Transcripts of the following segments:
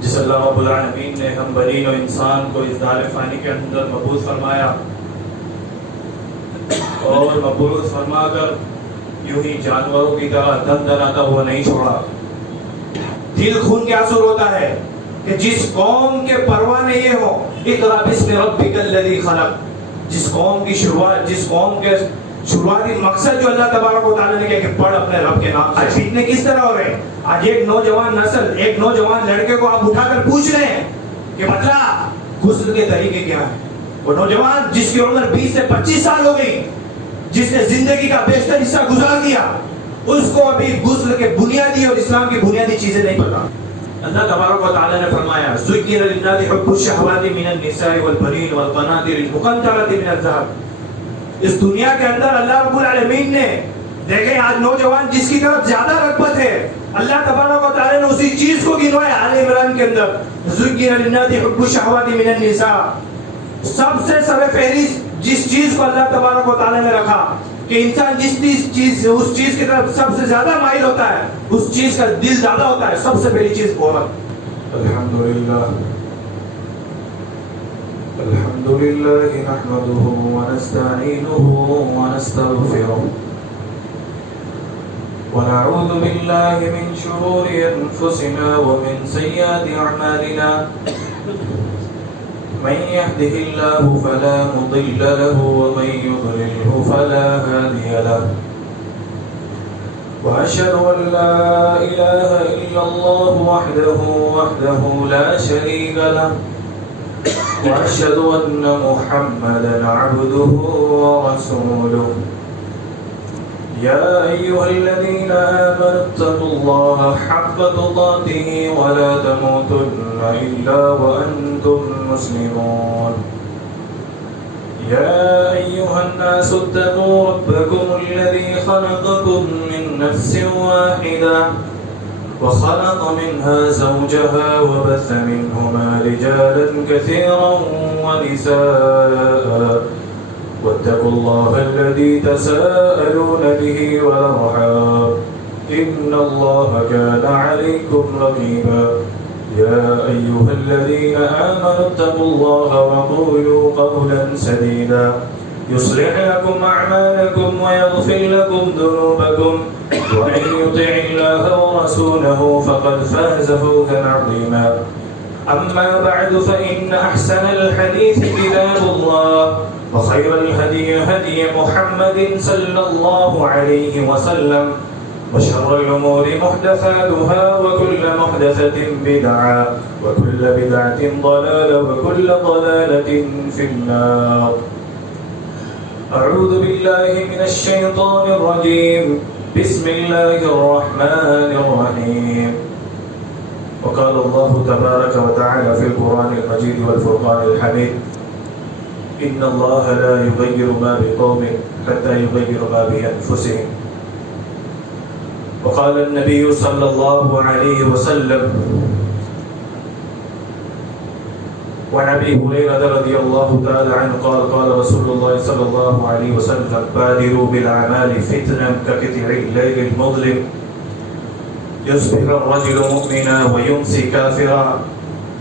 جس اللہ رب العالمین نے ہم بنین و انسان کو اس دار فانی کے اندر مبعوث فرمایا اور مبعوث فرما کر یوں ہی جانوروں کی طرح دن دناتا ہوا نہیں چھوڑا. دل خون کے آنسو روتا ہے کہ جس قوم کے پرواہ نہیں یہ ہو اقرا باسم ربک الذی خلق، جس قوم کی شروعات، جس قوم کے شروعاتی مقصد جو اللہ تبارک و تعالیٰ نے کہا کہ پڑھ اپنے رب کے نام سے. آج فتنے کس طرح ہو رہے ہیں؟ آج ایک نوجوان نسل، ایک نوجوان لڑکے کو آپ اٹھا کر پوچھ رہے ہیں کہ بتلا غسل کے طریقے کیا ہیں. وہ نوجوان جس کی عمر 20 سے 25 سال ہو گئی، جس نے زندگی کا بیشتر حصہ گزار دیا، اس کو ابھی غسل کے بنیادی اور اسلام کی بنیادی چیزیں نہیں پتا. اللہ تبارک و تعالیٰ نے فرمایا زُيِّنَ لِلنَّاسِ حُبُّ الشَّهَوَاتِ مِنَ النِّسَاءِ وَالْبَنِينَ وَالْقَنَاطِرِ الْمُقَنطَرَةِ مِنَ الذَّهَبِ. اس دنیا کے اندر اللہ رب العالمین نے دیکھیں آج نوجوان جس کی طرف زیادہ رغبت ہے، اللہ تبارک و تعالیٰ نے اسی چیز کو گنوایا آل عمران کے اندر زُيِّنَ لِلنَّاسِ حُبُّ الشَّهَوَاتِ مِنَ النِّسَاءِ. سب سے سر فہرست جس چیز کو اللہ تبارک و تعالیٰ نے رکھا کہ انسان جس چیز اس چیز کی طرف سب سے زیادہ مائل ہوتا ہے، اس چیز کا دل زیادہ ہوتا ہے، سب سے پہلی چیز عورت. الحمدللہ نحمده ونستعینه ونستغفره ونعوذ بالله من شرور انفسنا ومن سیئات اعمالنا. من يهده الله فلا مضل له ومن يضلله فلا هادي له. وأشهد أن لا إله إلا الله وحده لا شريك له. وأشهد أن محمدا عبده ورسوله. يا أيها الذين آمنوا اتقوا الله حق تقاته ولا تموتن إلا وأنتم مسلمون. يا أيها الناس اتقوا ربكم الذي خلقكم من نفس واحدة وخلق منها زوجها وبث منهما رجالا كثيرا ونساء واتقوا الله الذي تساءلون به والأرحام إن الله كان عليكم رقيبا. يا أيها الذين آمنوا اتقوا الله وقولوا قولا سديدا يصلح لكم أعمالكم ويغفر لكم ذنوبكم ومن يطع الله ورسوله فقد فاز فوزا عظيما. أما بعد فإن أحسن الحديث كتاب الله وخير الهدي هدي محمد صلى الله عليه وسلم وشر الأمور محدثاتها وكل محدثة بدعة وكل بدعة ضلالة وكل ضلالة في النار. أعوذ بالله من الشيطان الرجيم. بسم الله الرحمن الرحيم. وقال الله تبارك وتعالى في القرآن المجيد والفرقان الحميد إن الله لا يغير ما بقوم حتى يغير ما بأنفسهم. وقال النبي صلى الله عليه وسلم وعن أبي هريرة رضي الله تعالى عنه قال قال رسول الله صلى الله عليه وسلم بادروا بالأعمال فتنا كقطع الليل المظلم يصبح الرجل مؤمنا ويمسي كافرا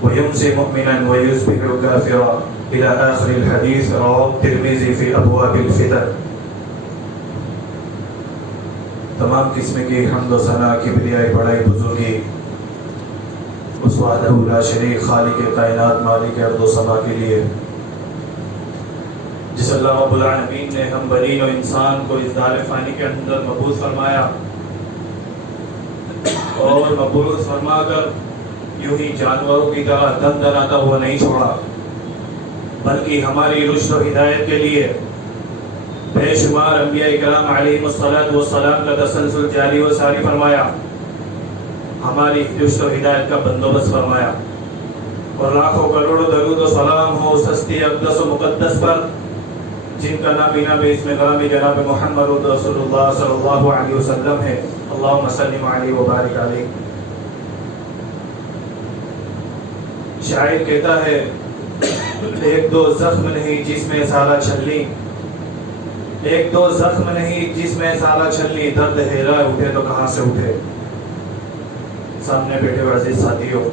ويمسي مؤمنا ويصبح كافرا إلى آخر الحديث. رواه الترمذي في أبواب الفتن. تمام قسم کی حمد و ثنا کبریائی بڑائی بزرگی اس وحدہ لا شریک خالق کائنات مالک ارض و سما کے لیے جس اللہ رب العالمین نے ہم بنین و انسان کو اس دار فانی کے اندر مبعوث فرمایا اور مبعوث فرما کر یوں ہی جانوروں کی طرح دن دناتا ہوا نہیں چھوڑا، بلکہ ہماری رشد و ہدایت کے لیے بے شمار انبیاء کرام علیہم الصلاۃ والسلام کا تسلسل جاری و ساری فرمایا، ہماری رشد و ہدایت کا بندوبست فرمایا، اور لاکھوں کروڑوں درود و سلام ہو اس ہستی اقدس و مقدس پر جن کا نام اسم گرامی جناب محمد رسول اللہ صلی اللہ علیہ وسلم ہے. اللہم صلی علیہ وبارک علیہ. شاعر کہتا ہے ایک دو زخم نہیں جس میں سالہ چھلنی، ایک دو زخم نہیں جس میں سالہ چھلنی، درد ہیرا اٹھے تو کہاں سے اٹھے. سامنے بیٹھے ہوئے عزیز ساتھیوں،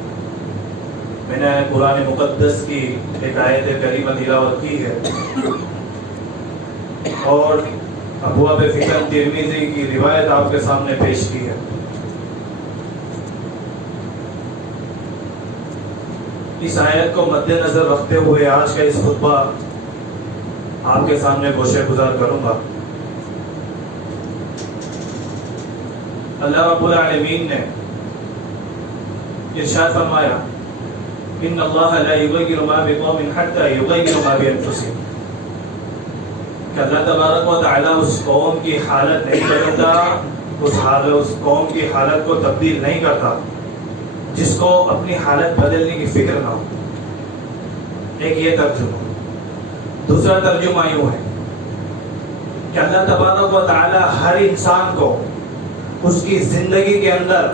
میں نے قرآن مقدس کی ایک آیت کریمہ تلاوت کی ہے اور ابواب فقہ ترمذی کی روایت آپ کے سامنے پیش کی ہے. اس آیت کو مد نظر رکھتے ہوئے آج کا اس خطبہ آپ کے سامنے گوشہ گزار کروں گا. اللہ رب العالمین نے ارشاد فرمایا ان اللہ لا یغیر ما بقوم حتی یغیروا ما بانفسہم کہ اللہ تبارک و تعالی اس قوم کی حالت نہیں بدلتا, اس قوم کی حالت کو تبدیل نہیں کرتا جس کو اپنی حالت بدلنے کی فکر نہ ہو. ایک یہ ترجمہ. دوسرا ترجمہ یوں ہے کہ اللہ تبارک و تعالی ہر انسان کو اس کی زندگی کے اندر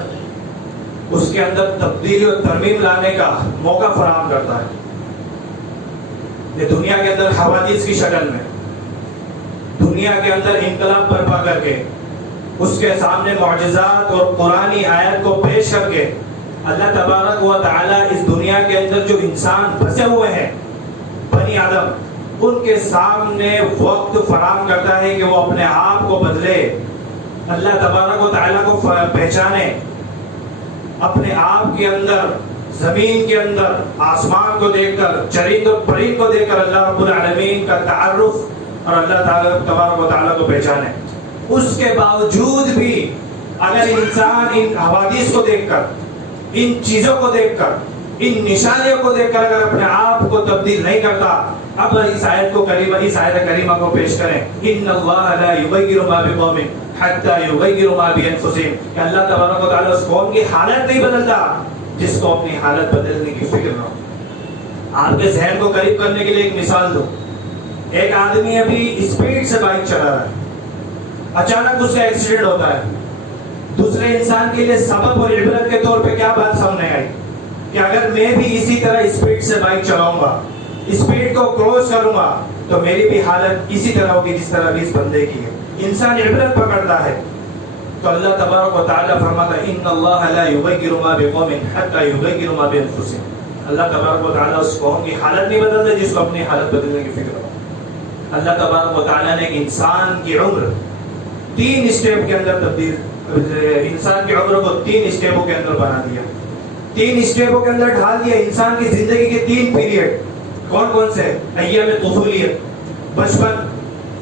اس کے اندر تبدیلی اور ترمیم لانے کا موقع فراہم کرتا ہے. یہ دنیا کے اندر حوادث کی شکل میں, دنیا کے اندر انقلاب برپا کر کے, اس کے سامنے معجزات اور قرآنی آیت کو پیش کر کے اللہ تبارک و تعالی اس دنیا کے اندر جو انسان پھنسے ہوئے ہیں بنی آدم, ان کے سامنے وقت فراہم کرتا ہے کہ وہ اپنے آپ کو بدلے, اللہ تبارک و تعالی کو پہچانے, اپنے آپ کے اندر, زمین کے اندر, آسمان کو دیکھ کر, چرند و پرند کو دیکھ کر اللہ رب العالمین کا تعارف اور اللہ تبارک و تعالی کو پہچانے. اس کے باوجود بھی اگر انسان ان حوادث کو دیکھ کر, ان چیزوں کو دیکھ کر, ان نشانیوں کو دیکھ کر اگر اپنے آپ کو تبدیل نہیں کرتا, اب اس آیت کریمہ کو پیش کریں ان اللہ لا یغیر ما بقوم حتی یغیروا ما بانفسہم کہ اللہ تبارک و تعالی اس قوم کی حالت نہیں بدلتا جس کو اپنی حالت بدلنے کی فکر نہ ہو. آپ کے ذہن کو قریب کرنے کے لیے ایک مثال دو. ایک آدمی ابھی اسپیڈ سے بائک چلا رہا ہے, اچانک اس کا ایکسیڈنٹ ہوتا ہے. دوسرے انسان کے لیے سبب اور عبرت کے طور پہ کیا بات سامنے آئی کہ اگر میں بھی اسی طرح اسپیڈ سے بائک چلاؤں گا, اسپیڈ کو کراس کروں گا, تو میری بھی حالت اسی طرح ہوگی جس طرح بھی اس بندے کی ہے. انسان عبرت پکڑتا ہے تو اللہ تبارک و تعالی فرماتا ہے ان اللہ لا یغیر ما بقوم حتی یغیروا ما بانفسہم. اللہ تبارک و تعالی اس قوم کی حالت نہیں بدلتا جس کو اپنی حالت بدلنے کی فکر ہو. اللہ تبارک و تعالی نے انسان کی عمر 3 اسٹیپ کے اندر تبدیل, انسان کی عمر کو 3 اسٹیپوں کے اندر بنا دیا, 3 اسٹیپوں کے اندر ڈھال دیا. انسان کی زندگی کے 3 پیریڈ کون کون سے؟ ایام طفولیت, بچپن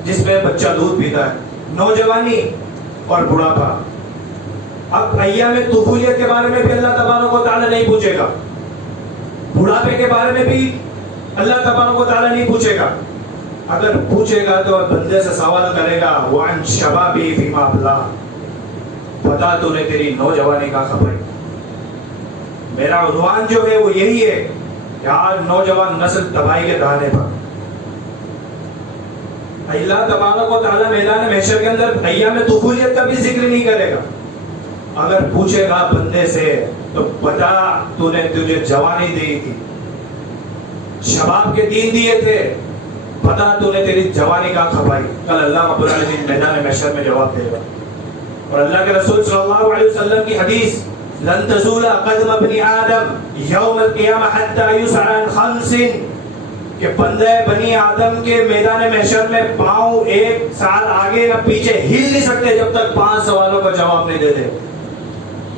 جس میں بچہ دودھ پیتا ہے, نوجوانی اور بڑھاپا. اب ایام طفولیت کے بارے میں بھی اللہ تبارک و تعالی نہیں پوچھے گا, بڑھاپے کے بارے میں بھی اللہ تبارک و تعالی نہیں پوچھے گا. اگر پوچھے گا تو بندے سے سوال کرے گا وعن شبابی فیما ابلا, بتا تو نے تیری نوجوانی کا خبر. میرا عنوان جو ہے وہ یہی ہے کہ آج نوجوان نسل تباہی کے دہانے پر. اللہ تبارک و تعالی میدان محشر کے اندر ایام طفولیت کا بھی ذکر نہیں کرے گا. اگر پوچھے گا بندے سے تو بتا تو نے تجھے جوانی دی تھی, شباب کے دین دیے تھے, بتا تو نے تیری جوانی کا کھپائی. کل اللہ رب العالمین میدان محشر میں جواب دے گا. اور اللہ کے رسول صلی اللہ علیہ وسلم کی حدیث لن تزول قدم ابن آدم یوم القیامہ حتی یسأل عن 5 کہ بندے بنی آدم کے میدان محشر میں پاؤں 1 سال آگے نہ پیچھے ہل نہیں سکتے جب تک 5 سوالوں کا جواب نہیں دیتے.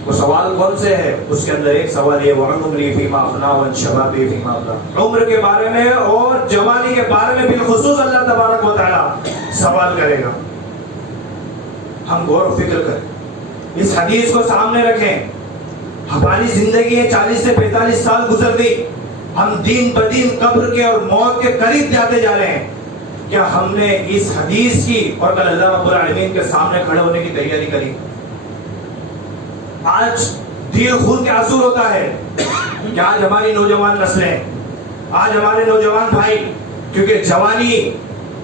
وہ سوال کون سے ہے؟ اس کے اندر ایک سوال یہ وعن عمری فیما افنا وعن شبابی فیما ابلا, عمر کے بارے میں اور جوانی کے بارے میں بالخصوص اللہ تبارک و تعالی سوال کرے گا. ہم غور و فکر کریں, اس حدیث کو سامنے رکھیں. ہماری زندگی 40 سے 45 سال گزر گئی, ہم دین بدین قبر کے اور موت کے قریب جاتے جا رہے ہیں. کیا ہم نے اس حدیث کی اور کل اللہ رب العالمین کے سامنے کھڑے ہونے کی تیاری کری؟ آج دل خون کے آنسو ہوتا ہے کہ آج ہماری نوجوان نسلیں, آج ہمارے نوجوان بھائی, کیونکہ جوانی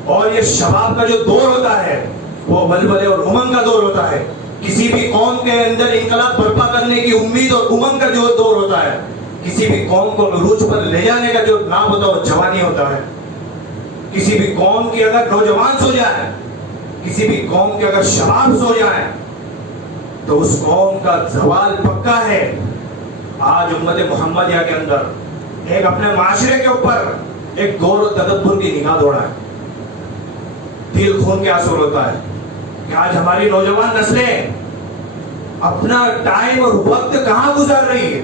اور یہ شباب کا جو دور ہوتا ہے وہ بلبلے اور امنگ کا دور ہوتا ہے. کسی بھی قوم کے اندر انقلاب برپا کرنے کی امید اور امنگ کا جو دور ہوتا ہے, کسی بھی قوم کو عروج پر لے جانے کا جو نام ہوتا ہے وہ جوانی ہوتا ہے. کسی بھی قوم کی اگر نوجوان سو جائے, کسی بھی قوم کے اگر شباب سو جائے تو اس قوم کا زوال پکا ہے. آج امت محمدیہ کے اندر ایک اپنے معاشرے کے اوپر ایک غور و تدبر کی نگاہ دوڑا ہے. دل خون کے آنسو روتا ہے کہ آج ہماری نوجوان نسلیں اپنا ٹائم اور وقت کہاں گزار رہی ہے,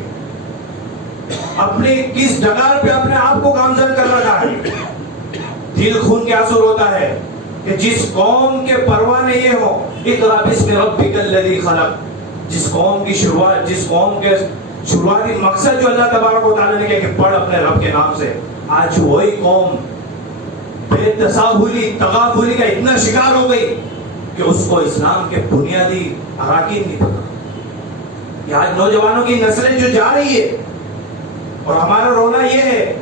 اپنی کس ڈگار پہ اپنے آپ کو گامزن کر رکھا ہے. دل خون کے آنسو روتا ہے کہ جس قوم کے پروانے یہ ہو, اقرا بسم ربک الذی خلق, جس قوم کی شروعات, جس قوم کے شروعاتی مقصد جو اللہ تبارک و تعالیٰ نے کہا کہ پڑھ اپنے رب کے نام سے, آج وہی قوم بے تساہلی تغافلی کا اتنا شکار ہو گئی کہ اس کو اسلام کے بنیادی اراکین نہیں پتا. یہ آج نوجوانوں کی نسلیں جو جا رہی ہے, اور ہمارا رونا یہ ہے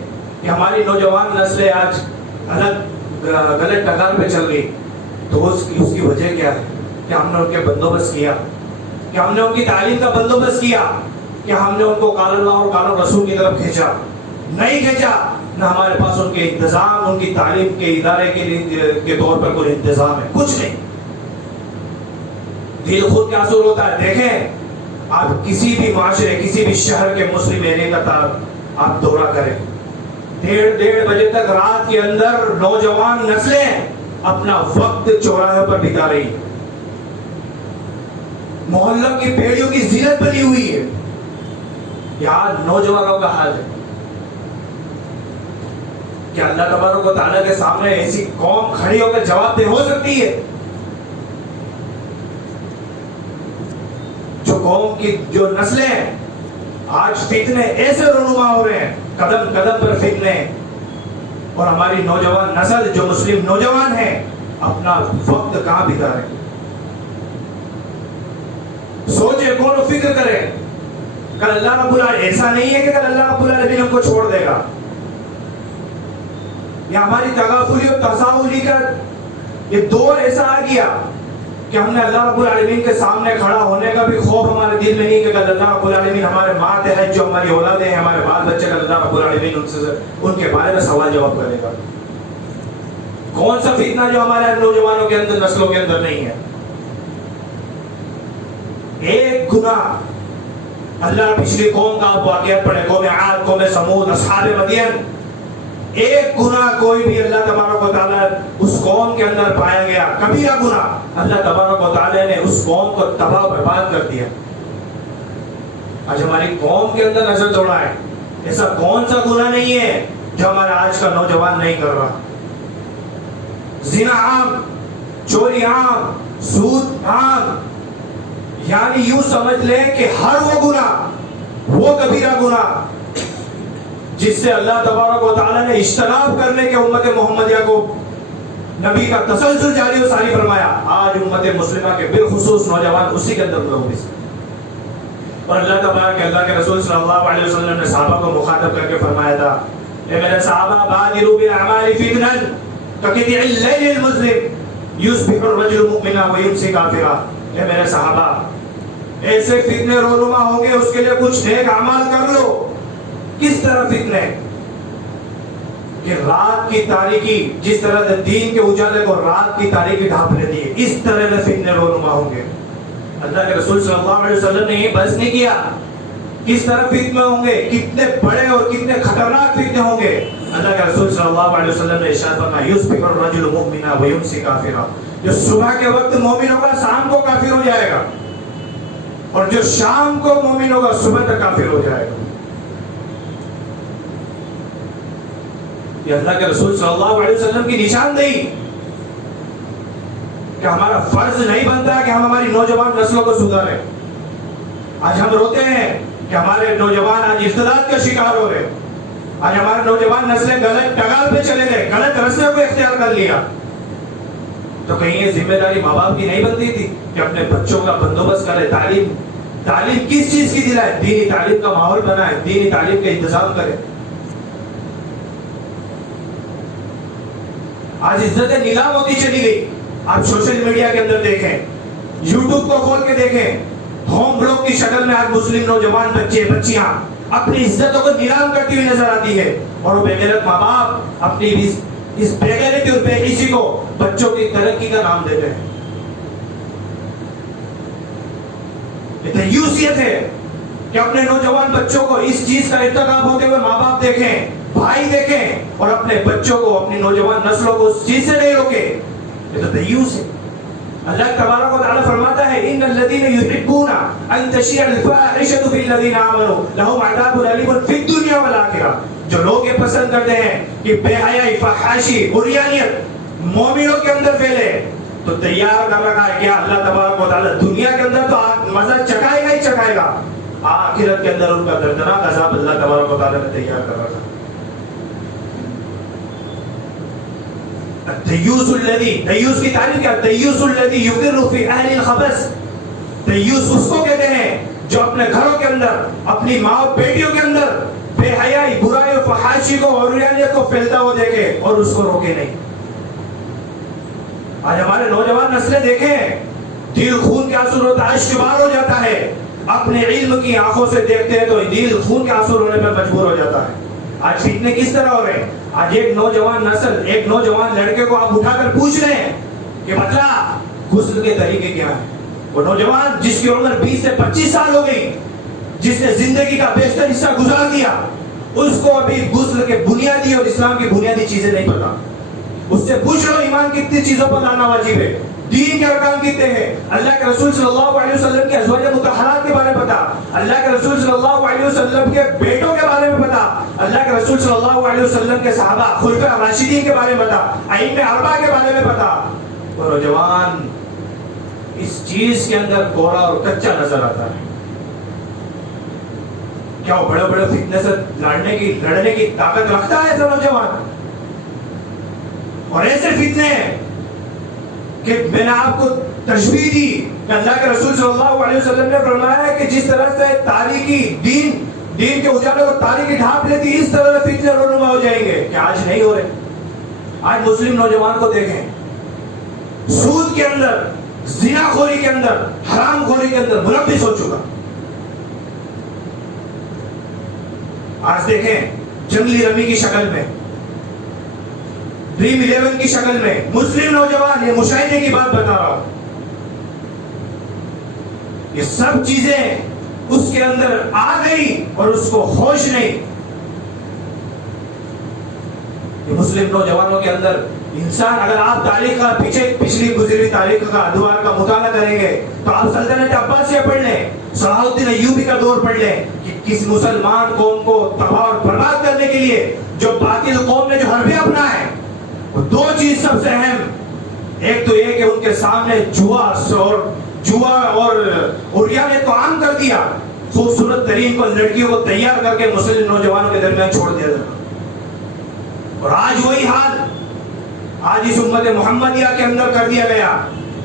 کہ ہماری نوجوان نسلیں آج غلط ڈگار پہ چل گئی. تو اس کی وجہ کیا ہے کہ ہم نے ان کے بندوبست کیا, کہ ہم نے ان کی تعلیم کا بندوبست کیا, کہ ہم نے ان کو قال اللہ اور قال رسول کی طرف کھینچا. نہیں کھینچا, نہ ہمارے پاس ان کے انتظام, ان کی تعلیم کے ادارے کے طور پر کوئی انتظام ہے, کچھ نہیں. دل خود کے آنسو روتا ہے. دیکھیں آپ کسی بھی معاشرے, کسی بھی شہر کے مسلم ایریا کا آپ دورہ کریں, 1:30 بجے تک رات کے اندر نوجوان نسلیں اپنا وقت چوراہے پر بتا رہی, محلہ کی پیڑیوں کی زینت بنی ہوئی ہے. یار نوجوانوں کا حال ہے کہ اللہ تبارک و تعالیٰ کے سامنے ایسی قوم کھڑی ہو کر جواب دہ ہو سکتی ہے؟ جو قوم کی جو نسلیں آج فتنے ایسے رونما ہو رہے ہیں, قدم قدم پر فتنے, اور ہماری نوجوان نسل جو مسلم نوجوان ہیں اپنا وقت کہاں بتا رہے ہیں؟ سوچے, غور و فکر کرے. کل اللہ رب العالمین, ایسا نہیں ہے کہ کل اللہ رب العالمین ہم کو چھوڑ دے گا, یا ہماری تغافلی اور تساہلی کا یہ دور ایسا آ گیا کہ ہم نے اللہ رب العالمین کے سامنے کھڑا ہونے کا بھی خوف ہمارے دل میں نہیں کہ کل اللہ رب العالمین ہمارے ماتحت جو ہماری اولادیں ہیں, ہمارے بال بچے, کل اللہ رب العالمین ان کے بارے میں سوال جواب کرے گا. کون سا فتنہ جو ہمارے نوجوانوں کے اندر, نسلوں کے اندر نہیں ہے؟ ایک گناہ, اللہ پچھلی قوم کا آپ واقعات پڑھیں, قوم عاد, قوم سمود, اصحاب مدین, ایک گناہ کوئی بھی اللہ تبارک و تعالیٰ اس قوم کے اندر پایا گیا, کبیرہ گناہ, اللہ تبارک و تعالیٰ نے اس قوم کو تباہ برباد کر دیا. آج ہماری قوم کے اندر نظر دوڑا ہے, ایسا کون سا گناہ نہیں ہے جو ہمارا آج کا نوجوان نہیں کر رہا. زنا عام, چوری عام, سود عام, یعنی یوں سمجھ لیں کہ ہر وہ گناہ, وہ کبیرہ گناہ جس سے اللہ تبارک و تعالیٰ نے اجتناب کرنے کے امت محمدیہ کو نبی کا تسلسل جاری و ساری فرمایا, آج امت مسلمہ کے بالخصوص نوجوان اسی کے اندر ملوث. اور اللہ تبارک اللہ کے رسول صلی اللہ علیہ وسلم نے صحابہ کو مخاطب کر کے فرمایا تھا, اے میرے صحابہ, بادروا بالاعمال فتنا کقطع اللیل المظلم یصبح الرجل مؤمنا ویمسی کافرا. اے میرے صحابہ, ایسے فتنے رونما ہوں گے, اس کے لیے کچھ نیک اعمال کر لو. کس طرح فتنے کہ رات کی تاریکی, جس طرح سے دین کے اجالے کو رات کی تاریکی ڈھانپ لیتی ہے, اس طرح سے فتنے رونما ہوں گے. اللہ کے رسول صلی اللہ علیہ وسلم نے یہ بس نہیں کیا, کس طرح فتنے ہوں گے, کتنے بڑے اور کتنے خطرناک فتنے ہوں گے. اللہ کے رسول صلی اللہ علیہ وسلم نے ارشاد فرمایا, یصبح الرجل مؤمنا ویمسی کافرا, جو صبح کے وقت مومن ہوگا شام کو کافر ہو جائے گا, اور جو شام کو مومن ہوگا صبح تک کافر ہو جائے گا. یہ اللہ کے رسول صلی اللہ علیہ وسلم کی نشاندہی کہ ہمارا فرض نہیں بنتا کہ ہم ہماری نوجوان نسلوں کو سدھاریں. آج ہم روتے ہیں کہ ہمارے نوجوان آج ارتداد کا شکار ہو رہے, آج ہمارے نوجوان نسلیں غلط ڈگار پہ چلے گئے, غلط راستے کو اختیار کر لیا. تو کہیں یہ ذمہ داری ماں باپ کی نہیں بنتی تھی کہ اپنے بچوں کا بندوبست کرے, تعلیم کس چیز کی دلائے, دینی تعلیم کا ماحول بنائے, دینی تعلیم کا انتظام کرے. آج عزتیں نیلام ہوتی چلی گئی. آپ سوشل میڈیا کے اندر دیکھیں, یوٹیوب کو کھول کے دیکھیں, ہوم بلاگ کی شکل میں آج مسلم نوجوان بچے بچیاں اپنی عزتوں کو نیلام کرتی ہوئی نظر آتی ہے, اور وہ بے غیرت ماں باپ اپنی اس بے غیرتی اور بے حسی کو بچوں کی ترقی کا نام دیتے ہیں. یہ تیوسیت ہے کہ اپنے نوجوان بچوں کو اس چیز کا ارتکاب ہوتے ہوئے ماں باپ دیکھیں، بھائی دیکھیں، اور اپنے بچوں کو، اپنی نوجوان نسلوں کو اس چیز سے نہیں روکے، یہ تو دیوس ہے۔ اللہ تبارک و تعالیٰ فرماتا ہے ان الذين يحبون ان تشيع الفاحشة في الذين آمنوا لهم عذاب أليم في الدنيا والآخرة۔ جو لوگ یہ پسند کرتے ہیں کہ بے حیائی، فحاشی، عریانیت مومنوں کے اندر پھیلے، تو تیار کر رکھا ہے کیا اللہ تبارک و تعالیٰ دنیا کے اندر تو مزہ چکھائے گا ہی چکھائے گا، آخرت کے اندر ان کا دردناک عذاب اللہ تبارک و تعالیٰ نے تیار کر رکھا ہے۔ دیوس الذی، دیوس کی تعریف کیا؟ دیوس الذی یقر فی اہل الخبث۔ دیوس اس کو کہتے ہیں جو اپنے گھروں کے اندر، اپنی ماں اور بیٹیوں کے اندر بے حیائی، برائی اور فحاشی کو اور عریانیت کو پھیلتا ہوا دیکھے اور اس کو روکے نہیں۔ آج ہمارے نوجوان نسلیں دیکھیں، دل خون کے آنسو روتا ہے، اشک بار ہو جاتا ہے، اپنے علم کی آنکھوں سے دیکھتے ہیں تو دل خون کے آنسو رونے پر مجبور ہو جاتا ہے۔ آج فتنے کس طرح ہو رہے ہیں؟ آج ایک نوجوان نسل، ایک نوجوان لڑکے کو آپ اٹھا کر پوچھ رہے ہیں کہ بتلا غسل کے طریقے کیا ہیں؟ وہ نوجوان جس کی عمر 20 سے 25 سال ہو گئی، جس نے زندگی کا بیشتر حصہ گزار دیا، اس کو ابھی غسل کے بنیادی اور اسلام کی بنیادی چیزیں نہیں پتا۔ اس سے پوچھ لو ایمان کتنی چیزوں پر لانا واجب ہے، دین کے ارکان کتنے ہیں، اللہ کے رسول صلی اللہ علیہ وسلم کے ازواج مطہرات کے بارے میں پتا، اللہ کے رسول صلی اللہ علیہ وسلم کے بیٹوں کے بارے میں پتا، اللہ کے رسول صلی اللہ علیہ وسلم کے صحابہ خلفاء راشدین کے بارے میں پتا، ائمہ اربعہ کے بارے میں پتا۔ اور نوجوان اس چیز کے اندر کوڑا اور کچا نظر آتا ہے۔ کیا وہ بڑے بڑے فتنے سے لڑنے کی طاقت رکھتا ہے ایسا نوجوان؟ اور ایسے فتنے کہ میں نے آپ کو تشبیہ دی کہ اللہ کے رسول صلی اللہ علیہ وسلم نے فرمایا ہے کہ جس طرح سے تاریکی دین کے اجالے کو تاریکی ڈھانپ لیتی، اس طرح سے فتنے رونما ہو جائیں گے کہ آج نہیں ہو رہے۔ آج مسلم نوجوان کو دیکھیں، سود کے اندر، زنا خوری کے اندر، حرام خوری کے اندر ملوث ہو چکا۔ آج دیکھیں جنگلی رمی کی شکل میں، ڈریم 11 کی شکل میں مسلم نوجوان، یہ مشاہدے کی بات بتا رہا ہوں، یہ سب چیزیں اس کے اندر آ گئی اور اس کو ہوش نہیں۔ یہ مسلم نوجوانوں کے اندر انسان، اگر آپ تاریخ کا پچھلی گزری تاریخ کا ادوار کا مطالعہ کریں گے تو آپ سلطنت عباسیہ پڑھ لیں، صلاح الدین ایوبی کا دور پڑھ لیں کہ کس مسلمان قوم کو تباہ اور برباد کرنے کے لیے جو باطل قوم نے جو حربے اپنائے، وہ دو چیز سب سے اہم، ایک تو یہ کہ ان کے سامنے جوا اور عریانیت کو عام کر دیا، خوبصورت ترین کو لڑکیوں کو تیار کر کے مسلم نوجوانوں کے درمیان چھوڑ دیا جاتا۔ اور آج وہی حال آج اس امت محمدیہ کے اندر کر دیا گیا،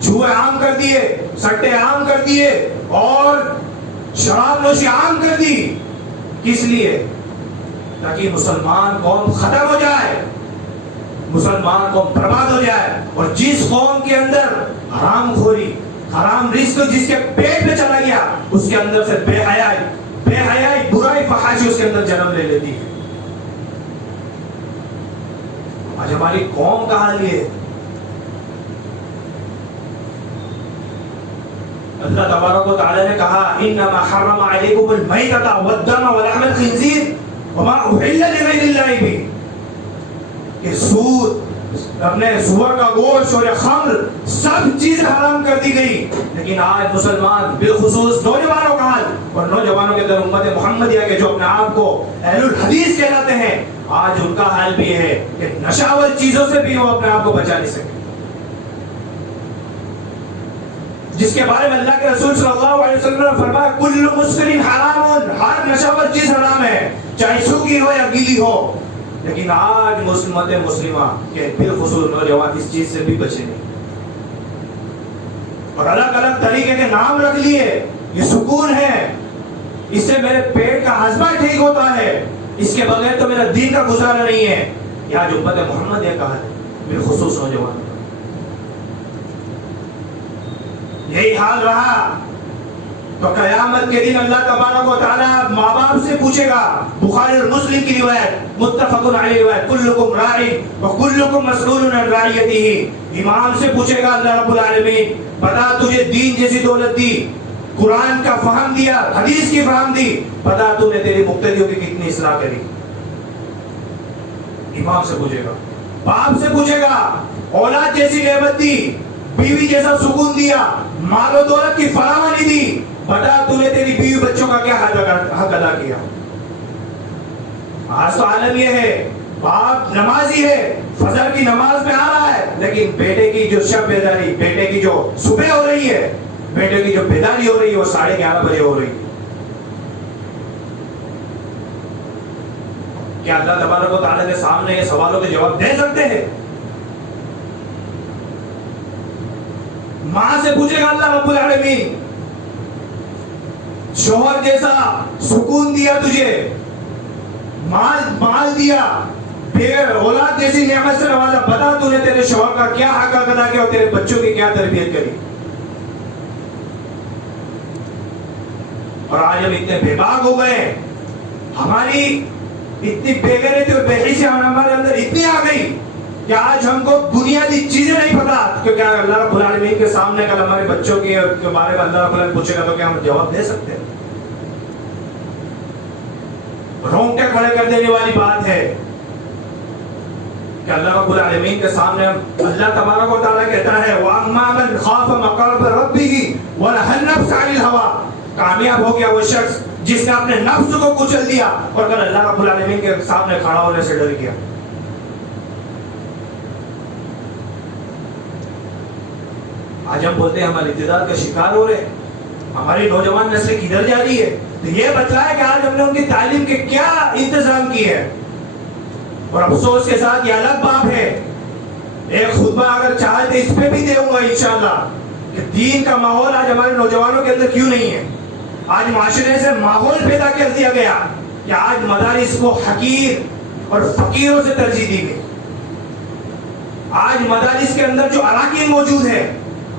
جوئے عام کر دیے، سٹے عام کر دیے اور شراب نوشی عام کر دی۔ کس لیے؟ تاکہ مسلمان قوم ختم ہو جائے، مسلمان قوم برباد ہو جائے، اور جس قوم کے اندر حرام خوری، حرام رزق جس کے پیٹ میں چلا گیا، اس کے اندر سے بے حیائی، برائی، فحاشی اس کے اندر جنم لے لیتی ہے۔ آج ہماری قوم کا حال یہ ہے۔ اللہ تبارک و تعالی نے کہا انما حرم علیکم المیتۃ والدم ولحم الخنزیر وما احل لغیر اللہ بہ، کہ سود، اپنے سور کا گوشت اور خمر سب چیز حرام کر دی گئی، لیکن آج مسلمان بالخصوص نوجوانوں کا حال، اور نوجوانوں کے اندر امت محمدیہ کے جو اپنے آپ کو اہل الحدیث کہلاتے ہیں، آج ان کا حال بھی ہے کہ نشاور چیزوں سے بھی وہ اپنے آپ کو بچا نہیں سکے، جس کے بارے میں اللہ کے رسول صلی اللہ علیہ وسلم نے فرمایا کل مسکر حرام، ہر نشاور چیز حرام ہے، چاہے سوکھی ہو یا گیلی ہو۔ لیکن آج امت مسلمہ کے بالخصوص نوجوان اس چیز سے بھی بچے نہیں، اور الگ الگ طریقے کے نام رکھ لیے، یہ سکون ہے، اس سے میرے پیٹ کا ہضمہ ٹھیک ہوتا ہے، اس کے بغیر تو میرا دین کا گزارا نہیں ہے۔ یہ آج امت محمد یہ کہا ہے، بالخصوص نوجوان، یہی حال رہا تو قیامت کے دن اللہ تبارک و تعالی ماں باپ سے پوچھے گا۔ بخاری اور مسلم کی روایت، متفق علیہ روایت، کلکم راع وکلکم مسئول عن رعیتہ، امام سے پوچھے گا اللہ رب العالمین، بتا تجھے دین جیسی دولت دی، قرآن کا فہم دیا، حدیث کی فہم دی، بتا تو نے تیری مقتدیوں کی کتنی اصلاح کری۔ امام سے پوچھے گا, باپ سے پوچھے گا, اولاد جیسی نعمت دی, بیوی جیسا سکون دیا, مال و دولت کی فراوانی دی, بتا تو نے تیری بیوی بچوں کا کیا حق ادا کیا. آج تو عالم یہ ہے, باپ نمازی ہے, فجر کی نماز میں آ رہا ہے, لیکن بیٹے کی جو شب بیداری, بیٹے کی جو صبح ہو رہی ہے, بیٹے کی جو بیداری ہو رہی ہے وہ 11:30 بجے ہو رہی ہے. کیا اللہ تبارک و تعالیٰ کے سامنے یہ سوالوں کے جواب دے سکتے ہیں؟ ماں سے پوچھے گا اللہ رب العالمین, شوہر جیسا سکون دیا تجھے, مال دیا, اولاد جیسی نعمت سے نوازا, بتا تو نے تیرے شوہر کا کیا حق ادا کیا اور تیرے بچوں کی کیا تربیت کری. اور آج ہم اتنے بے باک ہو گئے, ہماری اتنی بے غیرتی اور بے حسی ہمارے اندر اتنی آ گئی کہ آج ہم کو بنیادی چیزیں نہیں پتا, کیونکہ اللہ رب العالمین کے سامنے کل ہمارے بچوں کے بارے میں اللہ رب العالمین پوچھے گا تو کیا ہم جواب دے سکتے ہیں؟ رونگٹے کھڑے کر دینے والی بات ہے کہ اللہ رب العالمین کے سامنے اللہ تبارک و تعالیٰ کہتا ہے وَأَمَّا مَنْ خَافَ مَقَامَ رَبِّهِ وَنَهَى النَّفْسَ عَنِ الْهَوَىٰ, کامیاب ہو گیا وہ شخص جس نے اپنے نفس کو کچل دیا اور کل اللہ رب العالمین کے سامنے کھڑا ہونے سے ڈر گیا. آج ہم بولتے ہیں ہم الابتداء کا شکار ہو رہے, ہماری نوجوان نسل کدھر جا رہی ہے؟ تو یہ بتلایا کہ آج ہم نے ان کی تعلیم کے کیا انتظام کی ہے. اور افسوس کے ساتھ یہ الگ بات ہے, ایک خطبہ اگر چاہے تو اس پہ بھی دے گا انشاءاللہ کہ دین کا ماحول آج ہمارے نوجوانوں کے اندر کیوں نہیں ہے. آج معاشرے سے ماحول پیدا کر دیا گیا کہ آج مدارس کو حقیر اور فقیروں سے ترجیح دی گئی. آج مدارس کے اندر جو اراکین موجود ہیں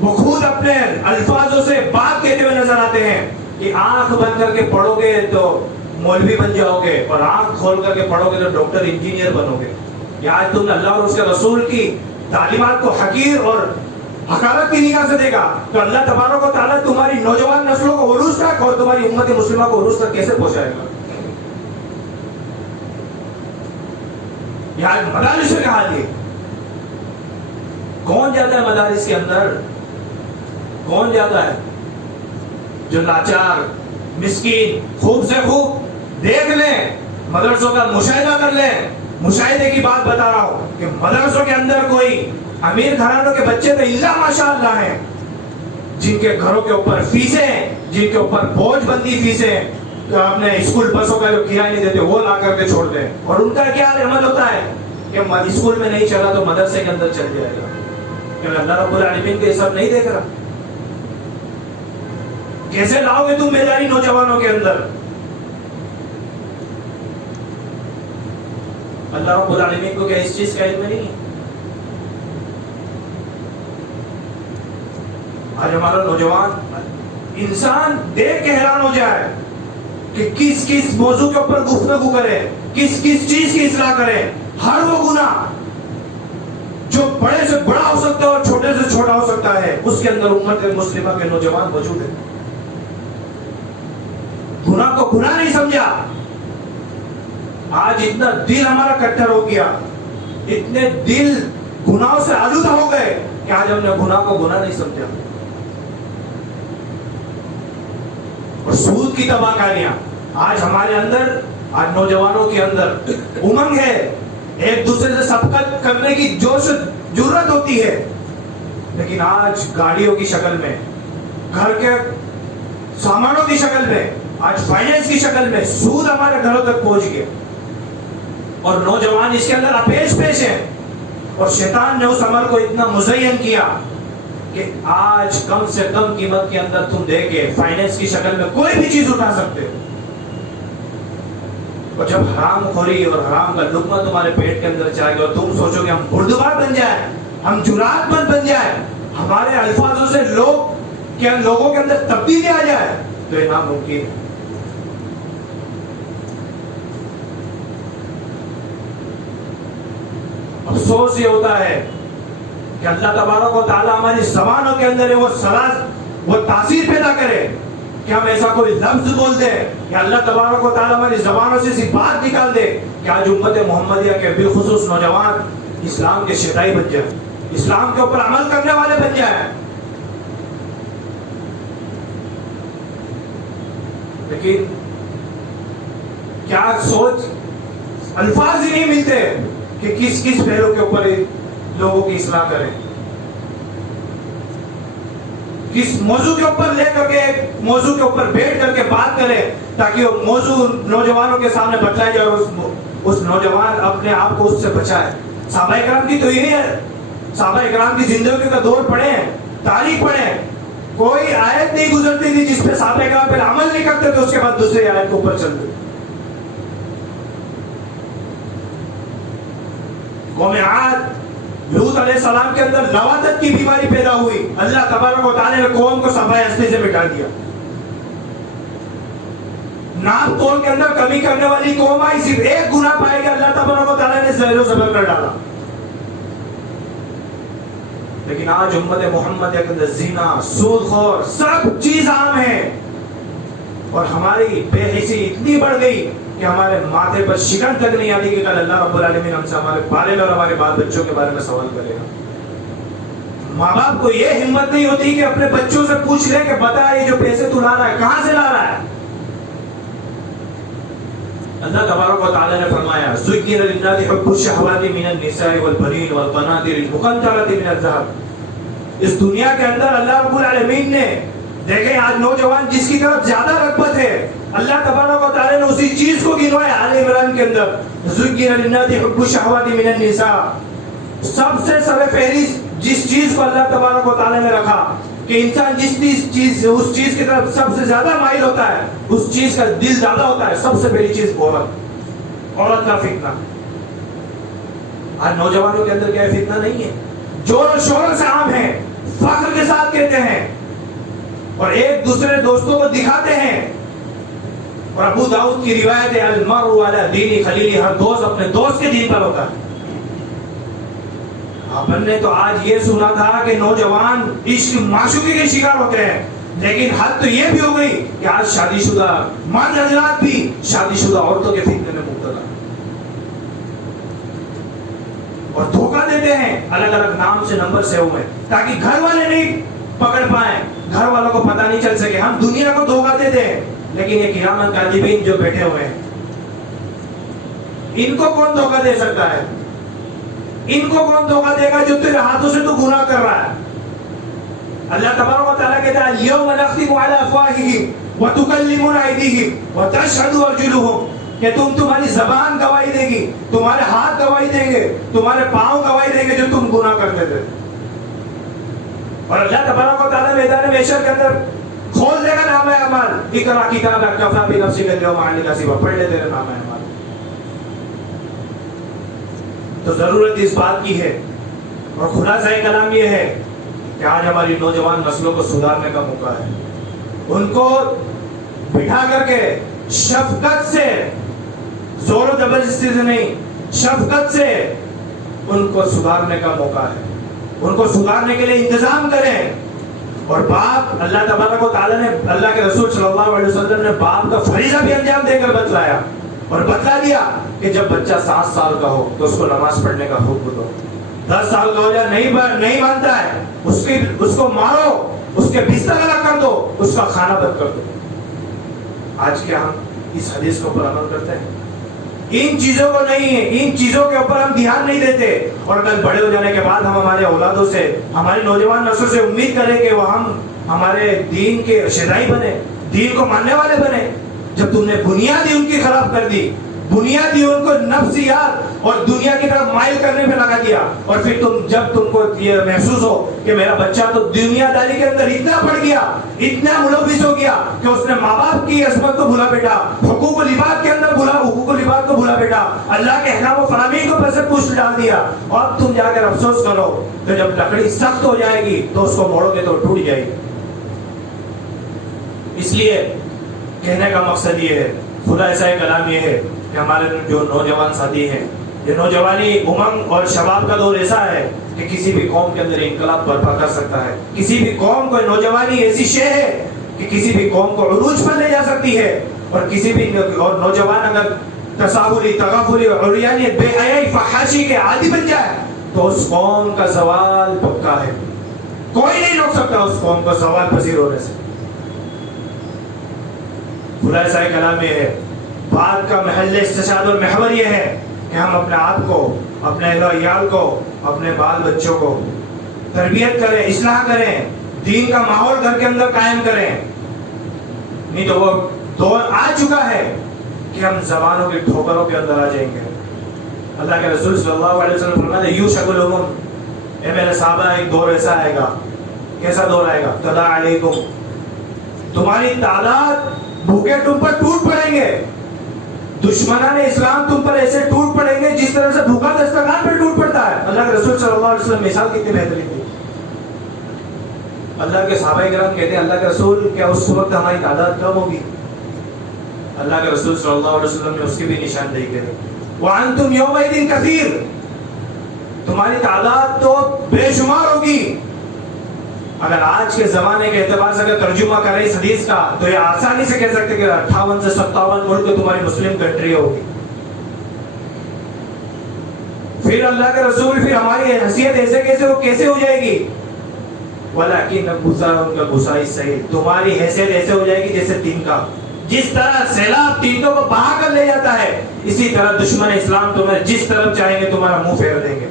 وہ خود اپنے الفاظوں سے بات کہتے ہوئے نظر آتے ہیں کہ آنکھ بند کر کے پڑھو گے تو مولوی بن جاؤ گے اور آنکھ کھول کر کے پڑھو گے تو ڈاکٹر انجینئر بنو گے. یا آج تم نے اللہ اور اس کے رسول کی تعلیمات کو حقیر اور حقارت کی نگاہ سے دیکھا تو اللہ تبارک و تعالیٰ تمہاری نوجوان نسلوں کو عروج تک اور تمہاری امت مسلمہ کو عروج تک کیسے پہنچائے گا؟ یہ آج مدارس کا حال ہے. کون جاتا ہے مدارس کے اندر؟ کون جاتا ہے؟ جو لاچار مسکین. خوب سے خوب دیکھ لیں, مدرسوں کا مشاہدہ کر لیں. مشاہدے کی بات بتا رہا ہوں کہ مدرسوں کے اندر کوئی امیر گھرانوں کے بچے تو اللہ ماشاءاللہ ہیں جن کے گھروں کے اوپر فیسیں, جن کے اوپر بوجھ بندی فیسیں, اپنے اسکول بسوں کا جو کرایہ نہیں دیتے وہ لا کر کے چھوڑ دیں, اور ان کا کیا عمل ہوتا ہے کہ اسکول میں نہیں چلا تو مدرسے کے اندر چل جائے گا. کیونکہ اللہ رب العالمین کو یہ سب نہیں دیکھ رہا. کیسے لاؤ گے تم بیداری نوجوانوں کے اندر؟ اللہ رب العالمین کو کیا اس چیز کا علم نہیں ہے؟ آج ہمارا نوجوان انسان دیکھ کے حیران ہو جائے کہ کس کس موضوع کے اوپر گفتگو کرے, کس کس چیز کی اصلاح کرے. ہر وہ گناہ جو بڑے سے بڑا ہو سکتا ہے اور چھوٹے سے چھوٹا ہو سکتا ہے اس کے اندر امت مسلمہ کے نوجوان موجود ہے. گناہ کو گناہ نہیں سمجھا. آج اتنا دل ہمارا کٹر ہو گیا, اتنے دل گناہوں سے آلودہ ہو گئے کہ آج ہم نے گناہ کو گناہ نہیں سمجھا. اور سود کی تباہ کاریاں آج ہمارے اندر, آج نوجوانوں کے اندر امنگ ہے, ایک دوسرے سے سبقت کرنے کی جوش جرت ہوتی ہے, لیکن آج گاڑیوں کی شکل میں, گھر کے سامانوں کی شکل میں, آج فائنینس کی شکل میں سود ہمارے گھروں تک پہنچ گیا اور نوجوان اس کے اندر اپیش پیش ہے. اور شیطان نے اس عمل کو اتنا مزین کیا کہ آج کم سے کم قیمت کے اندر تم دے کے فائنینس کی شکل میں کوئی بھی چیز اٹھا سکتے ہو. اور جب حرام خوری اور حرام کا لقمہ تمہارے پیٹ کے اندر جائے گا اور تم سوچو کہ ہم بردبار بن جائیں, ہم جرات مند بن جائیں, ہمارے الفاظوں سے لوگوں کے اندر تبدیلی آ جائے, تو یہ ناممکن ہے. افسوس یہ ہوتا ہے کہ اللہ تبارک و تعالیٰ ہماری زبانوں کے اندر وہ تاثیر پیدا کرے کہ ہم ایسا کوئی لفظ بول دیں یا اللہ تبارک و تعالیٰ ہماری زبانوں سے ایسی بات نکال دے کہ آج امت محمدیہ کے بالخصوص نوجوان اسلام کے شیدائی بن جائیں، اسلام کے اوپر عمل کرنے والے بن جائیں. لیکن کیا سوچ، الفاظ ہی نہیں ملتے کہ کس کس پہلو کے اوپر لوگوں کی اصلاح کریں، کس موضوع کے اوپر لے کر کے موضوع کے اوپر بیٹھ کر کے بات کریں تاکہ وہ موضوع نوجوانوں کے سامنے بتلایا جائے اور اس نوجوان اپنے آپ کو اس سے بچائے. صحابہ اکرام کی تو یہی ہے، صحابہ اکرام کی زندگی کا دور پڑھیں، تاریخ پڑھیں، کوئی آیت نہیں گزرتی تھی جس پہ صحابہ اکرام پہ عمل نہیں کرتے تھے اس کے بعد دوسری آیت کے اوپر چلتے. قوم عاد، لوط علیہ السلام کے اندر لواطت کی بیماری پیدا ہوئی، اللہ تبارک و تعالی نے قوم کو صفحہ ہستی سے مٹا دیا. ناپ تول کے اندر کمی کرنے والی قوم آئی، صرف ایک گناہ پائے گا، اللہ تبارک و تعالی نے زہر و زبر کر ڈالا. لیکن آج امت محمد کے اندر زنا، سود خور، سب چیز عام ہے اور ہماری بے حسی اتنی بڑھ گئی کہ ہمارے ماتھے پر شکن تک نہیں آتی کہ کل اللہ رب العالمین ہم سے ہمارے بارے میں اور ہمارے بال بچوں کے بارے میں سوال کرے گا. ماں باپ کو یہ ہمت نہیں ہوتی کہ اپنے بچوں سے پوچھ لے کہ بتا یہ جو پیسے تو لا رہا ہے کہاں سے لا رہا ہے. اللہ تبارک و تعالی نے فرمایا زُيِّنَ لِلنَّاسِ حُبُّ الشَّهَوَاتِ مِنَ النِّسَاءِ وَالْبَنِينَ وَالْقَنَاطِرِ الْمُقَنطَرَةِ مِنَ الذَّهَبِ. اس دنیا کے اندر اللہ رب العالمین نے دیکھیں آج نوجوان جس کی طرف زیادہ رغبت ہے اللہ تبارک و تعالی نے اسی چیز کو گنوایا آل عمران کے اندر زُيِّنَ لِلنَّاسِ حُبُّ الشَّهَوَاتِ مِنَ النِّسَاءِ. سب سے سر فہرست جس چیز کو اللہ تبارک و تعالی نے رکھا کہ انسان جس چیز اس چیز کی طرف سب سے زیادہ مائل ہوتا ہے، اس چیز کا دل زیادہ ہوتا ہے، سب سے پہلی چیز عورت کا فتنہ. آج نوجوانوں کے اندر کیا فتنہ نہیں ہے، جور و شور سے عام ہے، فخر کے ساتھ کہتے ہیں اور ایک دوسرے دوستوں کو دکھاتے ہیں. اور ابو داؤد کی روایت ہے المرء علی دین خلیلہ، ہر دوست اپنے دوست کے دین پر ہوتا ہے. اپن نے تو آج یہ سنا تھا کہ نوجوان عشق معشوقی کے شکار ہوتے ہیں، لیکن حد تو یہ بھی ہو گئی کہ آج شادی شدہ مرد حضرات بھی شادی شدہ عورتوں کے فتنے میں مبتلا اور دھوکہ دیتے ہیں الگ الگ نام سے نمبر سے ہوئے تاکہ گھر والے نہیں پکڑ پائیں، گھر والوں کو پتہ نہیں چل سکے. ہم دنیا کو دھوکہ دیتے ہیں لیکن یہ کرام کاتبین جو بیٹھے ہوئے ہیں ان کو کون دھوکہ دے سکتا ہے؟ ان کو کون دھوکہ دے گا جو تیرے ہاتھوں سے تو گناہ کر رہا ہے؟ اللہ تبارک و تعالیٰ کہتا ہے اليوم نختم علی افواہہم وتکلمنا ایدیہم وتشہد ارجلہم، کہ تمہاری زبان گواہی دے گی، تمہارے ہاتھ گواہی دیں گے، تمہارے پاؤں گواہی دیں گے جو تم گناہ کرتے تھے. اور اللہ تبارک و تعالیٰ میدان محشر کے اندر کھول دے گا نامہ اعمال، اقرأ کتابک کفیٰ بنفسک اليوم علیک حسیبا، پڑھ لے تیرے نامہ اعمال. تو ضرورت اس بات کی ہے اور خلاصہ کلام یہ ہے کہ آج ہماری نوجوان نسلوں کو سدھارنے کا موقع ہے. ان کو بٹھا کر کے شفقت سے، زور و زبردستی سے نہیں، شفقت سے ان کو سدھارنے کا موقع ہے. ان کو سدھارنے کے لیے انتظام کریں. اور باپ، اللہ تبارک و تعالیٰ نے، اللہ کے رسول صلی اللہ علیہ وسلم نے باپ کا فریضہ بھی انجام دے کر بتلایا اور بتلا دیا کہ جب بچہ 7 سال کا ہو تو اس کو نماز پڑھنے کا حکم دو. 10 سال کا ہو جائے نہیں مانتا ہے اس کو مارو، اس کے بستر الگ کر دو، اس کا کھانا بند کر دو. آج کیا ہم اس حدیث کے اوپر عمل کرتے ہیں؟ ان چیزوں کو نہیں ہے، ان چیزوں کے اوپر ہم دھیان نہیں دیتے اور کل بڑے ہو جانے کے بعد ہم ہمارے اولادوں سے، ہماری نوجوان نسل سے امید کریں کہ وہ ہم ہمارے دین کے شیدائی بنے، دین کو ماننے والے بنے. جب تم نے بنیادی ان کی خراب کر دی، بنیادی ان کو نفسیات اور دنیا کی طرف مائل کرنے پہ لگا دیا، اور پھر جب تم کو یہ محسوس ہو کہ میرا بچہ تو دنیا داری کے اندر اتنا پڑ گیا، اتنا ملوث ہو گیا کہ اس نے ماں باپ کی عصمت کو بھولا بیٹا، حقوق و لباس کے اندر حقوق و لباس کو بھولا بیٹا، اللہ کے احکام و فرامین کو پس پوچھ ڈال دیا، اور تم جا کر افسوس کرو تو جب لکڑی سخت ہو جائے گی تو اس کو موڑو گے تو ٹوٹ جائے گی. اس لیے کہنے کا مقصد یہ ہے، خدا ایسا کلام یہ ہے کہ ہمارے جو نوجوان ساتھی ہیں، یہ نوجوانی امنگ اور شباب کا دور ایسا ہے کہ کسی بھی قوم کے اندر انقلاب برپا کر سکتا ہے. کسی بھی قوم کو نوجوانی ایسی شے ہے کہ کسی بھی قوم کو عروج پر لے جا سکتی ہے، اور کسی بھی اور نوجوان اگر تصاوری، تغافلی، عریانیت، بے حیائی، فحاشی کے عادی بن جائے تو اس قوم کا زوال پکا ہے، کوئی نہیں روک سکتا اس قوم کو زوال پذیر ہونے سے۔ خلاصہ کلام یہ ہے، بات کا محل استشہاد اور محور یہ ہے کہ ہم اپنے آپ کو، اپنے اہل و عیال کو، اپنے بال بچوں کو تربیت کریں، اصلاح کریں، دین کا ماحول گھر کے اندر قائم کریں۔ نہیں تو وہ دور آ چکا ہے کہ ہم زبانوں کی ٹھوکروں کے اندر آ جائیں گے۔ اللہ کے رسول صلی اللہ علیہ وسلم فرماتے ہیں یوشک الامم، اے میرے صحابہ ایک دور ایسا آئے گا، کیسا دور آئے گا؟ تدا علیکم، تمہاری تعداد بھوکے تم پر ٹوٹ پڑیں گے، دشمنان اسلام تم پر ایسے ٹوٹ پڑیں گے جس طرح سے بھوکا دسترخوان پر ٹوٹ پڑتا ہے۔ اللہ کے رسول صلی اللہ علیہ وسلم مثال کتنی بہترین تھی۔ اللہ کے صحابہ کرام کہتے ہیں اللہ کے رسول کیا اس وقت ہماری تعداد کم ہوگی؟ اللہ کے رسول صلی اللہ علیہ وسلم نے اس کی بھی نشاندہی کی، وَأَنْتُمْ يَوْمَئِذٍ كَثِيرٌ، تمہاری تعداد تو بے شمار ہوگی۔ اگر آج کے زمانے کے اعتبار سے اگر ترجمہ کریں اس حدیث کا تو یہ آسانی سے کہہ سکتے کہ 58 سے 57 ملک تمہاری مسلم کنٹری ہوگی۔ پھر اللہ کے رسول پھر ہماری حیثیت ایسے کیسے ہو جائے گی؟ وَلَكِنَّ غُثَاءٌ كَغُثَاءِ السَّيْلِ، تمہاری حیثیت ایسے ہو جائے گی جیسے تین کا، جس طرح سیلاب تینتوں کو بہا کر لے جاتا ہے، اسی طرح دشمن اسلام تمہیں جس طرف چاہیں گے تمہارا منہ پھیر دیں گے۔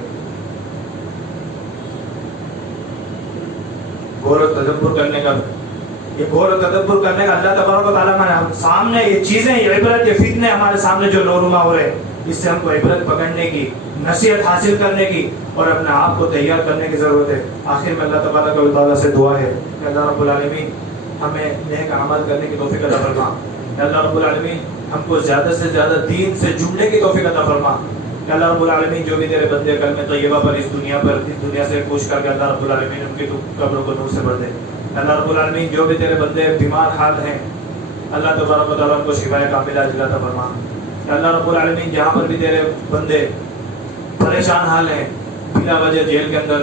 غور و تدبر کرنے کا اللہ تبارک و تعالیٰ نے سامنے یہ چیزیں، یہ عبرت، یہ فتنے ہمارے سامنے جو نورما ہو رہے ہیں، اس سے ہم کو عبرت پکڑنے کی، نصیحت حاصل کرنے کی اور اپنے آپ کو تیار کرنے کی ضرورت ہے۔ آخر میں اللہ تبارک و تعالیٰ سے دعا ہے کہ اللہ رب العالمین ہمیں نیک عمل کرنے کی توفیق عطا فرما۔ اللہ رب العالمین ہم کو زیادہ سے زیادہ دین سے جڑنے کی توفیق عطا فرما۔ اللہ رب العالمین جو بھی تیرے بندے کلمہ طیبہ پر اس دنیا سے کوش کر کے اللہ رب العالمین ان کی قبروں کو نور سے بھر دے۔ اللہ رب العالمین جو بھی تیرے بندے بیمار حال ہیں، اللہ تبارک و تعالیٰ ان کو شفائے کاملہ عطا فرما۔ اللہ رب العالمین جہاں پر بھی تیرے بندے پریشان حال ہیں، بلا وجہ جیل کے اندر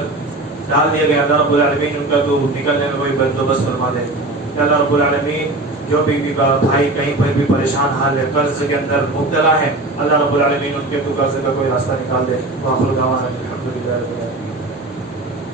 ڈال دیے گئے، اللہ رب العالمین ان کا تو نکلنے میں کوئی بندوبست فرما دے۔ اللہ رب العالمین جو بھی بھائی کہیں پر بھی پریشان حال ہے، قرض کے اندر مبتلا ہے، اللہ رب العالمین ان کے تو قرض کا کوئی راستہ نکال دے۔ وآخر دعوانا الحمدللہ رب العالمین۔